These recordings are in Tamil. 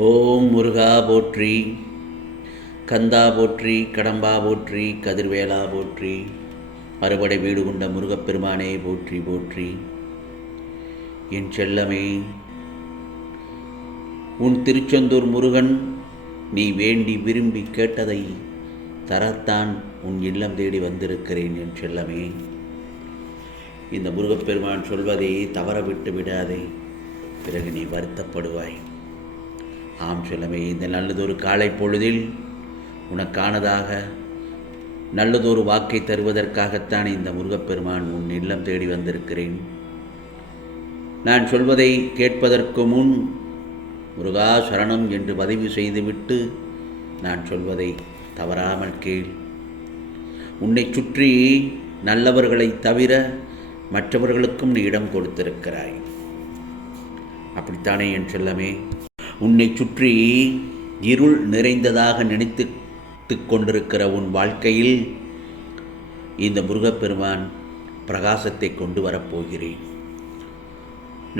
ஓம் முருகா போற்றி, கந்தா போற்றி, கடம்பா போற்றி, கதிர்வேலா போற்றி, அறுபடை வீடு கொண்ட முருகப்பெருமானே போற்றி போற்றி. என் செல்லமே, உன் திருச்செந்தூர் முருகன் நீ வேண்டி விரும்பி கேட்டதை தரத்தான் உன் இல்லம் தேடி வந்திருக்கிறேன். என் செல்லமே, இந்த முருகப்பெருமான் சொல்வதை தவற விட்டு விடாதே, பிறகு நீ வருத்தப்படுவாய். ஆம் செல்லமே, இந்த நல்லதொரு காலை பொழுதில் உனக்கானதாக நல்லதொரு வாக்கை தருவதற்காகத்தான் இந்த முருகப்பெருமான் உன் இல்லம் தேடி வந்திருக்கிறேன். நான் சொல்வதை கேட்பதற்கு முன் முருகா சரணம் என்று பதிவு செய்துவிட்டு நான் சொல்வதை தவறாமல் கேள். உன்னை சுற்றி நல்லவர்களை தவிர மற்றவர்களுக்கும் நீ இடம் கொடுத்திருக்கிறாய். அப்படித்தானே என் செல்லமே? உன்னை சுற்றி இருள் நிறைந்ததாக நினைத்து கொண்டிருக்கிற உன் வாழ்க்கையில் இந்த முருகப்பெருமான் பிரகாசத்தை கொண்டு வரப்போகிறேன்.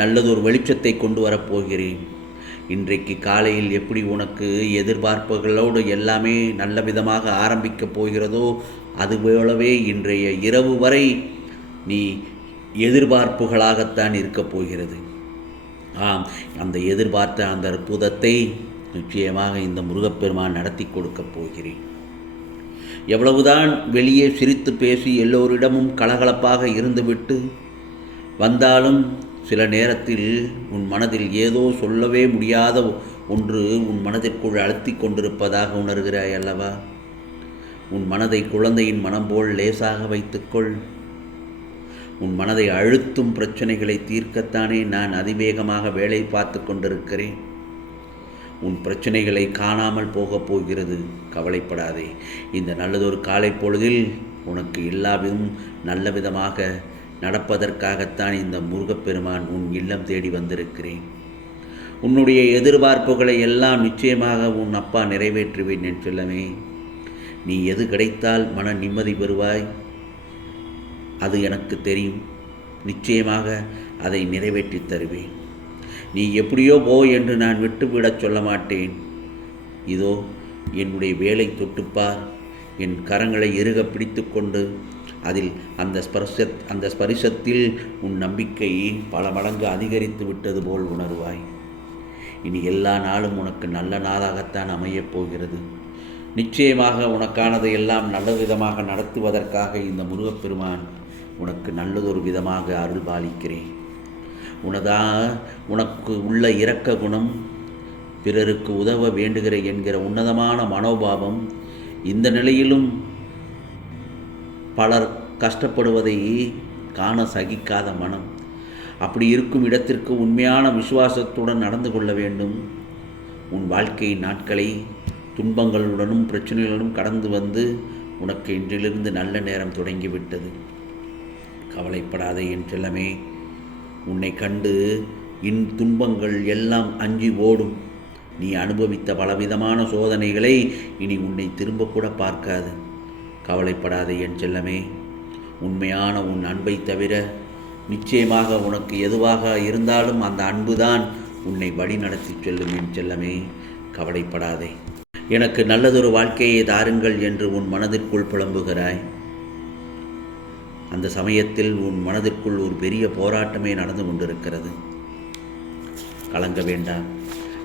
நல்லதொரு வெளிச்சத்தை கொண்டு வரப்போகிறேன். இன்றைக்கு காலையில் எப்படி உனக்கு எதிர்பார்ப்புகளோடு எல்லாமே நல்ல விதமாக ஆரம்பிக்கப் போகிறதோ அதுபோலவே இன்றைய இரவு வரை நீ எதிர்பார்ப்புகளாகத்தான் இருக்கப் போகிறது. ஆம், அந்த எதிர்பார்த்த அந்த அற்புதத்தை நிச்சயமாக இந்த முருகப்பெருமான் நடத்தி கொடுக்கப் போகிறேன். எவ்வளவுதான் வெளியே சிரித்து பேசி எல்லோரிடமும் கலகலப்பாக இருந்துவிட்டு வந்தாலும் சில நேரத்தில் உன் மனதில் ஏதோ சொல்லவே முடியாத ஒன்று உன் மனதிற்குள் அழுத்தி கொண்டிருப்பதாக உணர்கிறாய் அல்லவா? உன் மனதை குழந்தையின் மனம் போல் லேசாக வைத்துக்கொள். உன் மனதை அழுத்தும் பிரச்சனைகளை தீர்க்கத்தானே நான் அதிவேகமாக வேலை பார்த்து கொண்டிருக்கிறேன். உன் பிரச்சனைகளை காணாமல் போகப் போகிறது. கவலைப்படாதே. இந்த நல்லதொரு காலை பொழுதில் உனக்கு எல்லாவிதும் நல்ல விதமாக நடப்பதற்காகத்தான் இந்த முருகப்பெருமான் உன் இல்லம் தேடி வந்திருக்கிறேன். உன்னுடைய எதிர்பார்ப்புகளை எல்லாம் நிச்சயமாக உன் அப்பா நிறைவேற்றுவேன் என் செல்லமே. நீ எது கிடைத்தால் மன நிம்மதி பெறுவாய், அது எனக்கு தெரியும். நிச்சயமாக அதை நிறைவேற்றி தருவேன். நீ எப்படியோ போ என்று நான் விட்டுவிடச் சொல்ல மாட்டேன். இதோ என்னுடைய வேலை தொட்டுப்பார். என் கரங்களை இறுக பிடித்து கொண்டு அதில் அந்த ஸ்பரிசத்தில் உன் நம்பிக்கை பல மடங்கு அதிகரித்து விட்டது போல் உணர்வாய். இனி எல்லா நாளும் உனக்கு நல்ல நாளாகத்தான் அமையப் போகிறது. நிச்சயமாக உனக்கானதை எல்லாம் நல்ல விதமாக நடத்துவதற்காக இந்த முருகப்பெருமான் உனக்கு நல்லதொரு விதமாக அருள் பாலிக்கிறேன். உனக்கு உள்ள இரக்க குணம், பிறருக்கு உதவ வேண்டுகிற என்கிற உன்னதமான மனோபாவம், இந்த நிலையிலும் பலர் கஷ்டப்படுவதை காண சகிக்காத மனம், அப்படி இருக்கும் இடத்திற்கு உண்மையான விசுவாசத்துடன் நடந்து கொள்ள வேண்டும். உன் வாழ்க்கை நாட்களை துன்பங்களுடனும் பிரச்சனைகளுடனும் கடந்து வந்து உனக்கு இன்றிலிருந்து நல்ல நேரம் தொடங்கிவிட்டது. கவலைப்படாதே என் செல்லமே. உன்னை கண்டு துன்பங்கள் எல்லாம் அஞ்சி ஓடும். நீ அனுபவித்த பலவிதமான சோதனைகளை இனி உன்னை திரும்ப கூட பார்க்காது. கவலைப்படாதே என் செல்லமே. உண்மையான உன் அன்பை தவிர நிச்சயமாக உனக்கு எதுவாக இருந்தாலும் அந்த அன்புதான் உன்னை வழி நடத்தி செல்லும் என் செல்லமே. கவலைப்படாதே. எனக்கு நல்லதொரு வாழ்க்கையை தாருங்கள் என்று உன் மனதிற்குள் புலம்புகிறாய். அந்த சமயத்தில் உன் மனதிற்குள் ஒரு பெரிய போராட்டமே நடந்து கொண்டிருக்கிறது. கலங்க வேண்டாம்.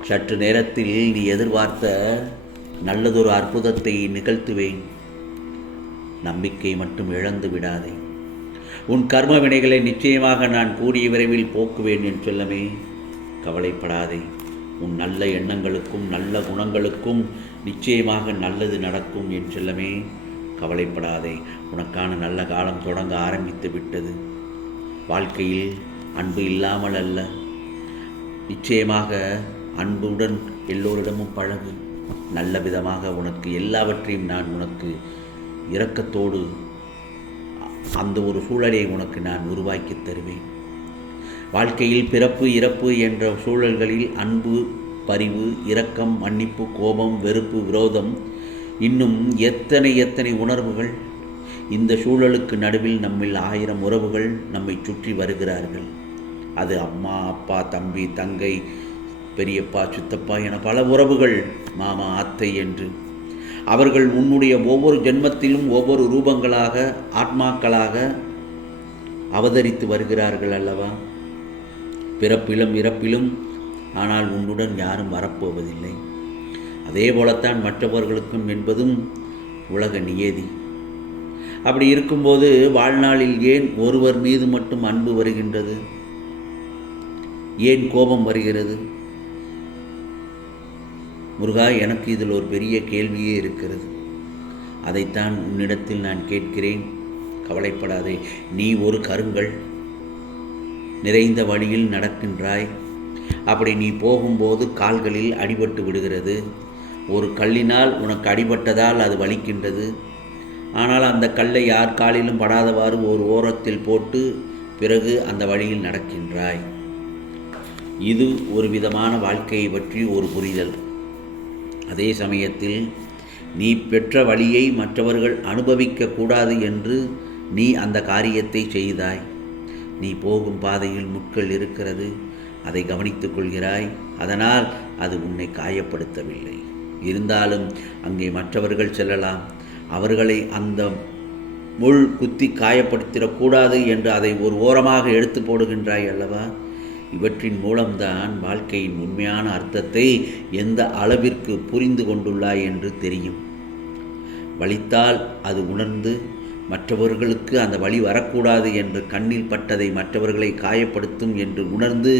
சற்று நேரத்தில் நீ எதிர்பார்த்த நல்லதொரு அற்புதத்தை நிகழ்த்துவேன். நம்பிக்கை மட்டும் இழந்து விடாதே. உன் கர்ம வினைகளை நிச்சயமாக நான் கூடிய விரைவில் போக்குவேன் என் செல்லமே. கவலைப்படாதே. உன் நல்ல எண்ணங்களுக்கும் நல்ல குணங்களுக்கும் நிச்சயமாக நல்லது நடக்கும் என் செல்லமே. கவலைப்படாதே. உனக்கான நல்ல காலம் தொடங்க ஆரம்பித்து விட்டது. வாழ்க்கையில் அன்பு இல்லாமல் அல்ல, நிச்சயமாக அன்புடன் எல்லோரிடமும் பழகு. நல்ல விதமாக உனக்கு எல்லாவற்றையும் நான் உனக்கு இரக்கத்தோடு அந்த ஒரு சூழலை உனக்கு நான் உருவாக்கி தருவேன். வாழ்க்கையில் பிறப்பு இறப்பு என்ற சூழல்களில் அன்பு, பரிவு, இரக்கம், மன்னிப்பு, கோபம், வெறுப்பு, விரோதம், இன்னும் எத்தனை உணர்வுகள். இந்த சூழலுக்கு நடுவில் நம்மில் 1000 உறவுகள் நம்மை சுற்றி வருகிறார்கள். அது அம்மா, அப்பா, தம்பி, தங்கை, பெரியப்பா, சித்தப்பா என பல உறவுகள், மாமா, அத்தை என்று அவர்கள் உன்னுடைய ஒவ்வொரு ஜென்மத்திலும் ஒவ்வொரு ரூபங்களாக, ஆத்மாக்களாக அவதரித்து வருகிறார்கள் அல்லவா? பிறப்பிலும் இறப்பிலும். ஆனால் உன்னுடன் யாரும் வரப்போவதில்லை. அதே போலத்தான் மற்றவர்களுக்கும் என்பதும் உலக நியதி. அப்படி இருக்கும்போது வாழ்நாளில் ஏன் ஒருவர் மீது மட்டும் அன்பு வருகின்றது? ஏன் கோபம் வருகிறது? முருகா, எனக்கு இதில் ஒரு பெரிய கேள்வியே இருக்கிறது. அதைத்தான் உன்னிடத்தில் நான் கேட்கிறேன். கவலைப்படாதே. நீ ஒரு கருங்கல் நிறைந்த வழியில் நடக்கின்றாய். அப்படி நீ போகும்போது கால்களில் அடிபட்டு விடுகிறது. ஒரு கல்லினால் உனக்கு அடிபட்டதால் அது வலிக்கின்றது. ஆனால் அந்த கல்லை யார் காலிலும் படாதவாறு ஒரு ஓரத்தில் போட்டு பிறகு அந்த வழியில் நடக்கின்றாய். இது ஒரு விதமான வாழ்க்கையை பற்றி ஒரு புரிதல். அதே சமயத்தில் நீ பெற்ற வழியை மற்றவர்கள் அனுபவிக்கக்கூடாது என்று நீ அந்த காரியத்தை செய்தாய். நீ போகும் பாதையில் முட்கள் இருக்கிறது, அதை கவனித்துக் கொள்கிறாய். அதனால் அது உன்னை காயப்படுத்தவில்லை. இருந்தாலும் அங்கே மற்றவர்கள் செல்லலாம். அவர்களை அந்த முள் குத்தி காயப்படுத்திடக்கூடாது என்று அதை ஒரு ஓரமாக எடுத்து போடுகின்றாய் அல்லவா? இவற்றின் மூலம்தான் வாழ்க்கையின் உண்மையான அர்த்தத்தை எந்த அளவிற்கு புரிந்து கொண்டுள்ளாய் என்று தெரியும். வலித்தால் அது உணர்ந்து மற்றவர்களுக்கு அந்த வலி வரக்கூடாது என்று கண்ணில் பட்டதை மற்றவர்களை காயப்படுத்தும் என்று உணர்ந்து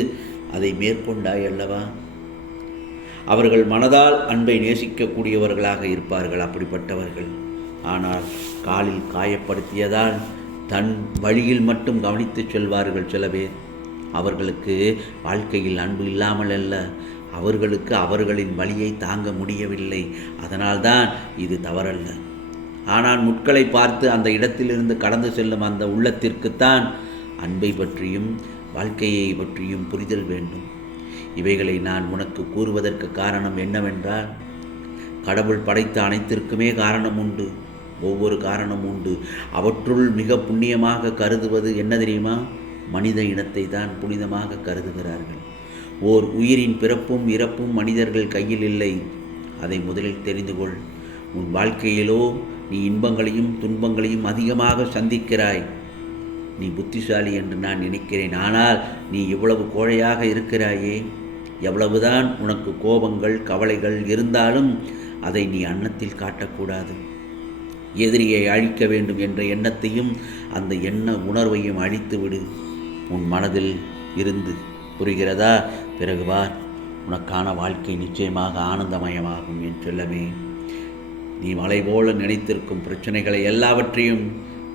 அதை மேற்கொண்டாய் அல்லவா? அவர்கள் மனதால் அன்பை நேசிக்கக்கூடியவர்களாக இருப்பார்கள் அப்படிப்பட்டவர்கள். ஆனால் காலில் காயப்படுத்தியதால் தன் வழியில் மட்டும் கவனித்து செல்வார்கள் சில பேர். அவர்களுக்கு வாழ்க்கையில் அன்பு இல்லாமல் அல்ல, அவர்களுக்கு அவர்களின் வலியை தாங்க முடியவில்லை. அதனால்தான் இது தவறல்ல. ஆனால் முட்களை பார்த்து அந்த இடத்திலிருந்து கடந்து செல்லும் அந்த உள்ளத்திற்குத்தான் அன்பை பற்றியும் வாழ்க்கையை பற்றியும் புரிதல் வேண்டும். இவைகளை நான் உனக்கு கூறுவதற்கு காரணம் என்னவென்றால், கடவுள் படைத்த அனைத்திற்குமே காரணம் உண்டு. ஒவ்வொரு காரணம் உண்டு. அவற்றுள் மிக புண்ணியமாக கருதுவது என்ன தெரியுமா? மனித இனத்தை தான் புனிதமாக கருதுகிறார்கள். ஓர் உயிரின் பிறப்பும் இறப்பும் மனிதர்கள் கையில் இல்லை. அதை முதலில் தெரிந்து கொள். உன் வாழ்க்கையிலோ நீ இன்பங்களையும் துன்பங்களையும் அதிகமாக சந்திக்கிறாய். நீ புத்திசாலி என்று நான் நினைக்கிறேன். ஆனால் நீ இவ்வளவு கோழையாக இருக்கிறாயே. எவ்வளவுதான் உனக்கு கோபங்கள் கவலைகள் இருந்தாலும் அதை நீ அன்னத்தில் காட்டக்கூடாது. எதிரியை அழிக்க வேண்டும் என்ற எண்ணத்தையும் அந்த எண்ண உணர்வையும் அழித்துவிடு உன் மனதில் இருந்து. புரிகிறதா? பிறகு வார், உனக்கான வாழ்க்கை நிச்சயமாக ஆனந்தமயமாகும் என் செல்லமே. நீ மலை போல நினைத்திருக்கும் பிரச்சனைகளை எல்லாவற்றையும்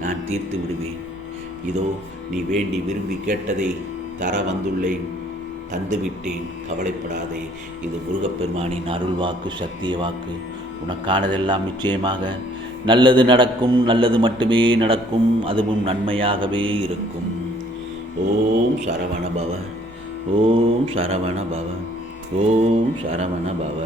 நான் தீர்த்து விடுவேன். இதோ நீ வேண்டி விரும்பி கேட்டதை தர வந்துள்ளேன், தந்துவிட்டேன். கவலைப்படாதே. இது முருகப்பெருமானின் அருள் வாக்கு, சத்திய வாக்கு. உனக்கானதெல்லாம் நிச்சயமாக நல்லது நடக்கும். நல்லது மட்டுமே நடக்கும். அதுவும் நன்மையாகவே இருக்கும். ஓம் சரவண பவ. ஓம் சரவண பவ. ஓம் சரவண பவ.